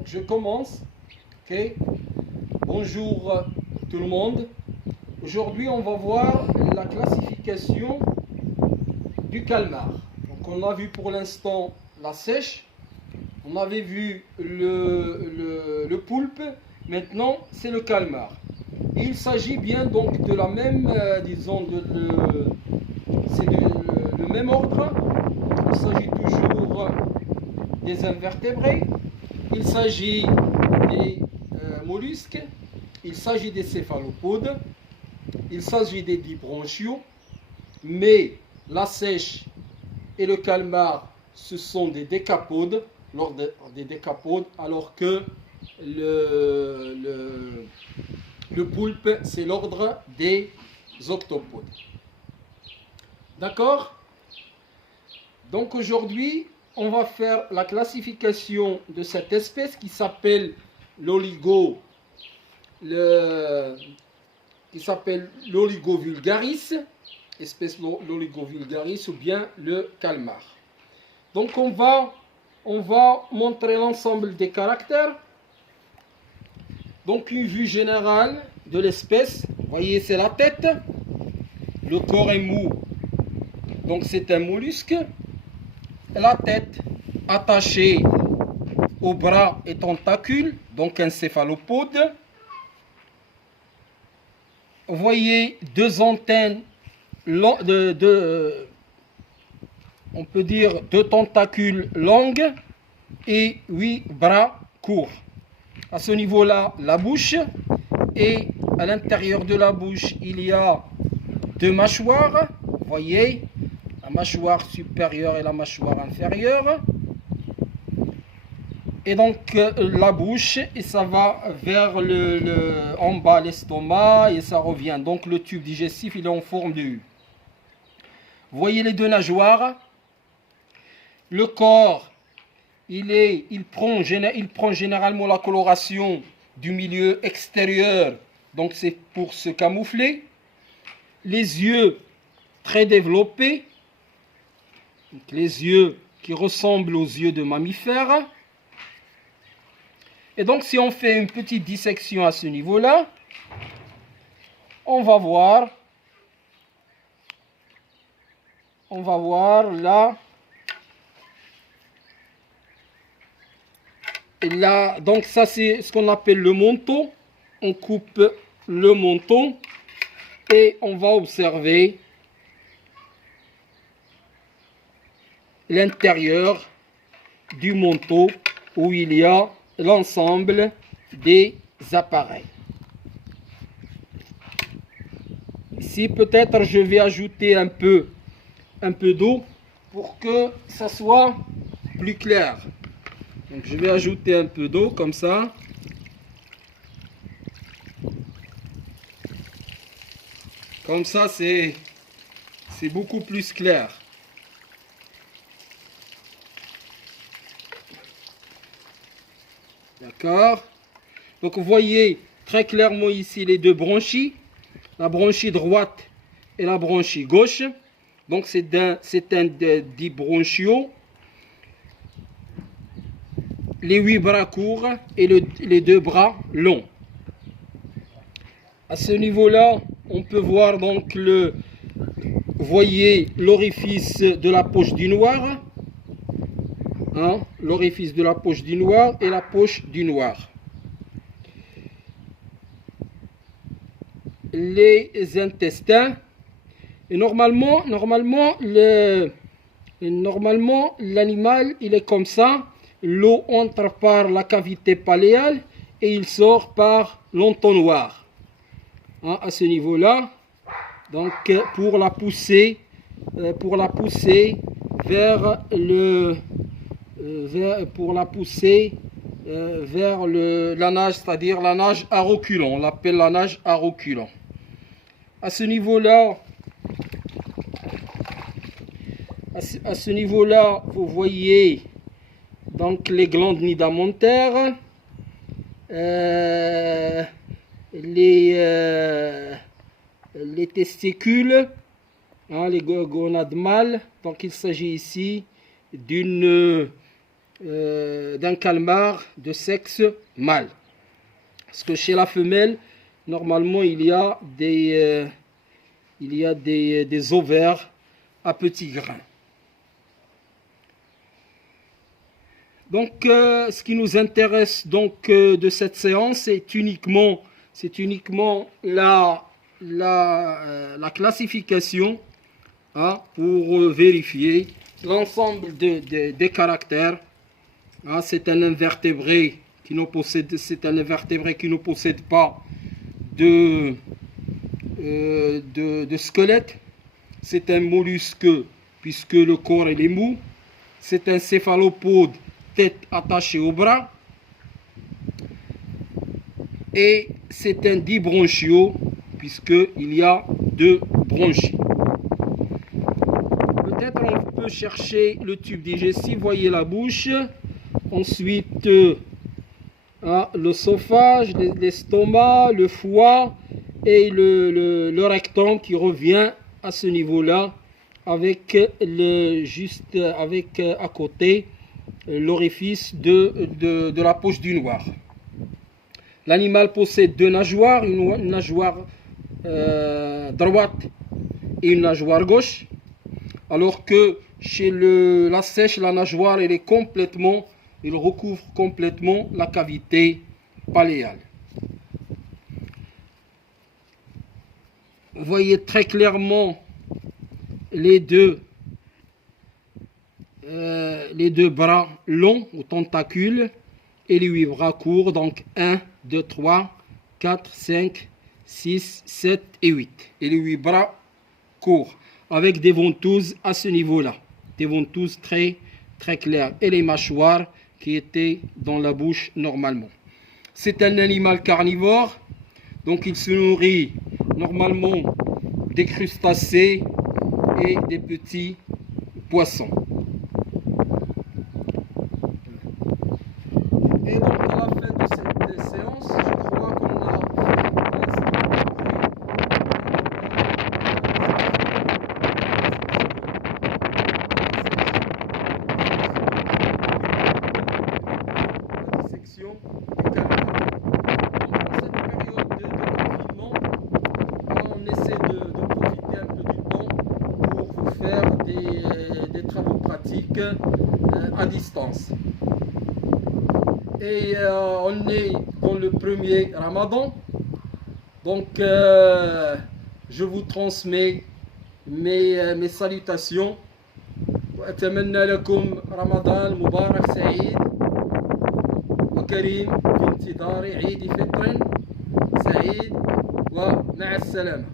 Donc je commence. Ok. Bonjour tout le monde. Aujourd'hui on va voir la classification du calmar. Donc on a vu pour l'instant la sèche. On avait vu le poulpe. Maintenant c'est le calmar. Il s'agit bien donc de la même, disons, c'est le même ordre. Il s'agit toujours des invertébrés. Il s'agit des mollusques. Il s'agit des céphalopodes. Il s'agit des dibranchiaux. Mais la sèche et le calmar, ce sont des décapodes, l'ordre des décapodes, alors que le poulpe, c'est l'ordre des octopodes. D'accord? Donc aujourd'hui, on va faire la classification de cette espèce qui s'appelle l'Oligovulgaris, espèce l'Oligovulgaris ou bien le calmar. Donc on va montrer l'ensemble des caractères. Donc une vue générale de l'espèce. Vous voyez, c'est la tête. Le corps est mou. Donc c'est un mollusque. La tête attachée aux bras et tentacules. Donc un céphalopode. Vous voyez deux antennes, on peut dire deux tentacules longues et 8 bras courts. À ce niveau-là, la bouche, et à l'intérieur de la bouche, il y a deux mâchoires. Vous voyez, la mâchoire supérieure et la mâchoire inférieure. Et donc la bouche, et ça va vers en bas l'estomac et ça revient. Donc le tube digestif, il est en forme de U. Vous voyez les deux nageoires. Le corps, il prend généralement la coloration du milieu extérieur, donc c'est pour se camoufler. Les yeux très développés, donc les yeux qui ressemblent aux yeux de mammifères. Et donc si on fait une petite dissection à ce niveau-là, on va voir là. Et là, donc ça c'est ce qu'on appelle le menton. On coupe le menton et on va observer l'intérieur du menton où il y a l'ensemble des appareils. Ici peut-être je vais ajouter un peu d'eau pour que ça soit plus clair. Donc je vais ajouter un peu d'eau comme ça. Comme ça c'est beaucoup plus clair. D'accord? Donc vous voyez très clairement ici les deux branchies. La branchie droite et la branchie gauche. Donc c'est un dibranchio. Les 8 bras courts et les 2 bras longs. À ce niveau-là, on peut voir donc voyez l'orifice de la poche du noir. Hein, l'orifice de la poche du noir et la poche du noir. Les intestins. Et normalement l'animal il est comme ça. L'eau entre par la cavité paléale et il sort par l'entonnoir. Hein, à ce niveau-là, donc pour la pousser vers la nage, c'est-à-dire la nage à reculons. On l'appelle la nage à reculons. À ce niveau-là, vous voyez donc les glandes nidamentaires, les testicules, hein, les gonades mâles. Donc il s'agit ici d'une d'un calmar de sexe mâle. Parce que chez la femelle, normalement, il y a des ovaires à petits grains. Donc, ce qui nous intéresse donc de cette séance, c'est uniquement la classification, hein, pour vérifier l'ensemble des caractères. Hein, c'est un invertébré qui ne possède pas de squelette. C'est un mollusque puisque le corps est mou. C'est un céphalopode, tête attachée au bras. Et c'est un dibranchio puisqu'il y a 2 bronchies. Peut-être on peut chercher le tube digestif. Voyez la bouche. Ensuite, l'œsophage, l'estomac, le foie et le rectum qui revient à ce niveau-là avec à côté l'orifice de la poche du noir. L'animal possède 2 nageoires, une nageoire droite et une nageoire gauche, alors que chez la sèche, la nageoire il recouvre complètement la cavité paléale. Vous voyez très clairement les deux bras longs aux tentacules et les 8 bras courts, donc 1, 2, 3, 4, 5, 6, 7 et 8. Et les 8 bras courts, avec des ventouses à ce niveau-là, des ventouses très, très claires, et les mâchoires qui étaient dans la bouche normalement. C'est un animal carnivore, donc il se nourrit normalement des crustacés et des petits poissons. Et donc à la fin de cette séance, je crois qu'on a la dissection du calmar. Dans cette période de confinement, on essaie de profiter un peu du temps pour vous faire des travaux pratiques à distance. Et on est dans le premier Ramadan, donc je vous transmets mes salutations. وأتمنى لكم رمضان مبارك سعيد وكريم في انتظار عيد فطر سعيد ومع السلامة.